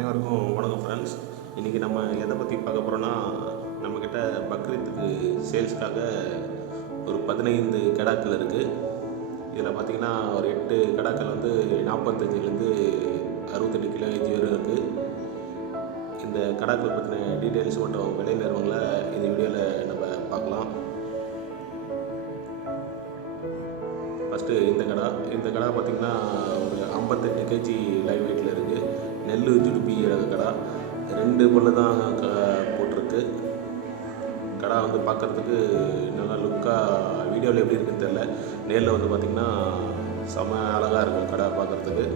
அனைவருக்கும் வணக்கம் ஃப்ரெண்ட்ஸ். இன்றைக்கி நம்ம எதை பற்றி பார்க்க போகிறோன்னா, நம்மக்கிட்ட பக்ரீத்துக்கு சேல்ஸ்க்காக ஒரு 15 கடாக்கள் இருக்குது. இதில் பார்த்திங்கன்னா ஒரு 8 கடாக்கள் வந்து 45லேருந்து 68 கிலோ ஏஜ் வரை இருக்குது. இந்த கடாக்கள் பற்றின டீட்டெயில்ஸ் மட்டும் விலையில் இருவங்கள இந்த வீடியோவில் நம்ம பார்க்கலாம். ஃபஸ்ட்டு இந்த கடா பார்த்திங்கன்னா ஒரு 58 கேஜி லைவ் வெயிட்டில் இருக்குது. நெல் ஜுடுப்பி கடா 2 பல்லு தான் போட்டிருக்கு. கடா வந்து பார்க்குறதுக்கு நல்லா லுக்காக, வீடியோவில் எப்படி இருக்குன்னு தெரில, நேரில் வந்து பார்த்திங்கன்னா செம அழகாக இருக்கும் கடா பார்க்குறதுக்கு.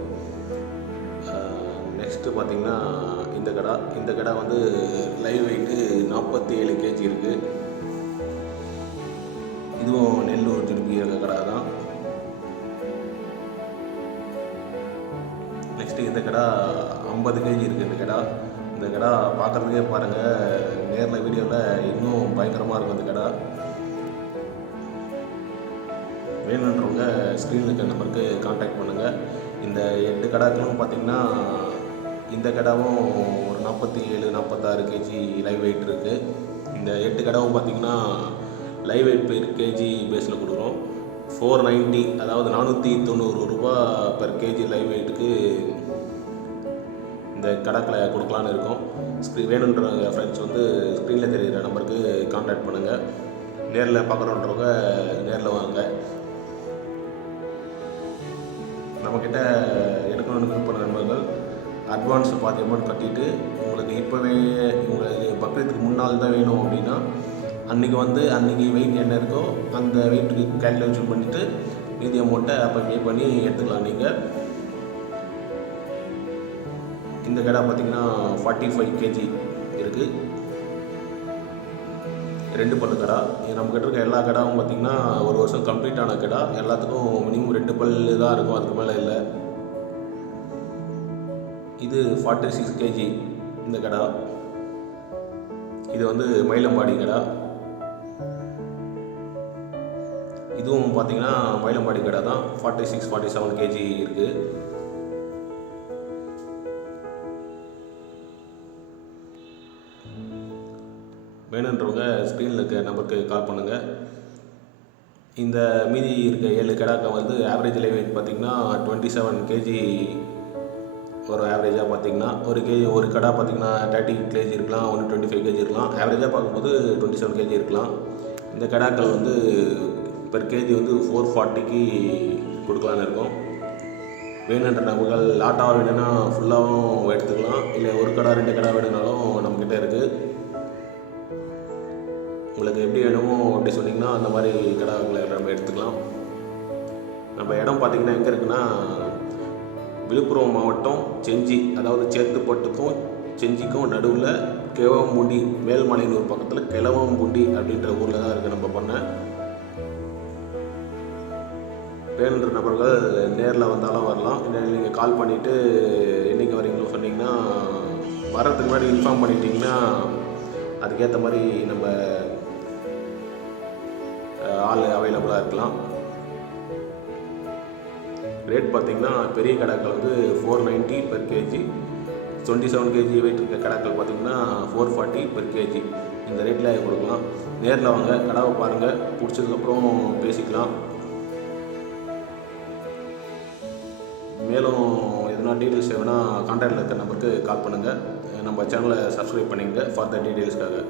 நெக்ஸ்ட்டு பார்த்திங்கன்னா இந்த கடா வந்து லைவ் வெயிட்டு 47 கேஜி இருக்குது. இதுவும் நெல்லூர் ஜுடுப்பி கடா தான். நெக்ஸ்ட்டு இந்த கடா 50 கேஜி இருக்குது. இந்த கடா பார்க்குறதுக்கே பாருங்கள், நேரில் வீடியோவில் இன்னும் பயங்கரமாக இருக்கும். இந்த கடா வேணுன்றவங்க ஸ்க்ரீனில் இருக்க நம்பருக்கு கான்டாக்ட் பண்ணுங்கள். இந்த 8 கடாக்களும் பார்த்திங்கன்னா, இந்த கடாவும் ஒரு 47-46 கேஜி லைவ் வெயிட் இருக்குது. இந்த 8 கடாவும் பார்த்திங்கன்னா லைவ் வெயிட் பெர் கேஜி பேஸில் கொடுக்குறோம். 490, அதாவது 490 ரூபா பெர் கேஜி லைவ் வெயிட்டுக்கு இந்த கடாக்களை கொடுக்கலான்னு இருக்கோம். வேணுன்றவங்க ஃப்ரெண்ட்ஸ் வந்து ஸ்க்ரீனில் தெரிகிற நம்பருக்கு கான்டாக்ட் பண்ணுங்கள். நேரில் பார்க்குறோன்றவங்க நேரில் வாங்க. நம்மக்கிட்ட எடுக்கணும்னு விருப்ப நண்பர்கள் அட்வான்ஸ் பாதி அமௌண்ட் கட்டிட்டு, உங்களுக்கு இப்போவே உங்களுக்கு பக்ரீத்துக்கு முன்னால் தான் வேணும் அப்படின்னா, அன்றைக்கி வெயிட் என்ன இருக்கோ அந்த வெயிட்டுக்கு கேல்குலேஷன் பண்ணிவிட்டு மீதி அமௌண்ட்டை அப்போ பே பண்ணி எடுத்துக்கலாம். நீங்கள் இந்த கடை பார்த்திங்கன்னா 45 கேஜி இருக்குது. 2 பல்லு கடா. நம்மக்கிட்ட இருக்க எல்லா கடாவும் பார்த்திங்கன்னா ஒரு வருஷம் கம்ப்ளீட் ஆன கடா. எல்லாத்துக்கும் மினிமம் 2 பல்லு தான் இருக்கும், அதுக்கு மேலே இல்லை. இது 46 கேஜி இந்த கடா. இது வந்து மயிலம்பாடி கடா. இதுவும் பார்த்திங்கன்னா மயிலம்பாடி கடை தான். 46-47 கேஜி இருக்குது. வேணுன்றவங்க ஸ்க்ரீனில் இருக்க நம்பருக்கு கால் பண்ணுங்கள். இந்த மீதி இருக்க 7 கடாக்கை வந்து ஆவரேஜ் லைவ் வெயிட் பார்த்திங்கன்னா 27 கேஜி ஒரு ஆவரேஜாக பார்த்திங்கன்னா, ஒரு கடா பார்த்திங்கன்னா 30 கேஜி இருக்கலாம், 25 கேஜி இருக்கலாம். ஆவரேஜாக பார்க்கும்போது 27 கேஜி இருக்கலாம். இந்த கடாக்கள் வந்து பெர் கேஜி வந்து 440க்கு கொடுக்கலான்னு இருக்கும். வேணுன்ற நபர்கள் லாட்டாக வேணும்னா ஃபுல்லாகவும் எடுத்துக்கலாம், இல்லை ஒரு கடா 2 கடா வேணுனாலும் நம்மக்கிட்ட இருக்குது. உங்களுக்கு எப்படி வேணுமோ அப்படி சொன்னிங்கன்னா அந்த மாதிரி கடாக்களை நம்ம எடுத்துக்கலாம். நம்ம இடம் பார்த்திங்கன்னா எங்கே இருக்குன்னா, விழுப்புரம் மாவட்டம் செஞ்சி, அதாவது சேத்துப்பட்டுக்கும் செஞ்சிக்கும் நடுவில் கிழவம்பூண்டி, மேல்மலையனூர் பக்கத்தில் கிழவம்பூண்டி அப்படின்ற ஊரில் தான் இருக்குது நம்ம பண்ண. வேணுன்ற நபர்கள் நேரில் வந்தாலும் வரலாம், இல்லை நீங்கள் கால் பண்ணிவிட்டு என்றைக்கு வரீங்களோ சொன்னிங்கன்னா, வரதுக்கு முன்னாடி இன்ஃபார்ம் பண்ணிட்டீங்கன்னா அதுக்கேற்ற மாதிரி நம்ம ஆள் அவைலபிளாக இருக்கலாம். ரேட் பார்த்திங்கன்னா பெரிய கடாக்கள் வந்து 490 பெர் கேஜி, 27 கேஜி வெயிட் இருக்க கடாக்கள் பார்த்திங்கன்னா 440 பெர் கேஜி. இந்த ரேட்டில் கொடுக்கலாம். நேரில் வாங்க, கடாவை பாருங்கள், பிடிச்சதுக்கப்புறம் பேசிக்கலாம். மேலும் எதனா டீட்டெயில்ஸ் வேணுன்னா கான்டாக்டில் இருக்க நம்பருக்கு கால் பண்ணுங்கள். நம்ம சேனலை சப்ஸ்கிரைப் பண்ணிக்கங்க ஃபார் த டீட்டெயில்ஸ்க்காக.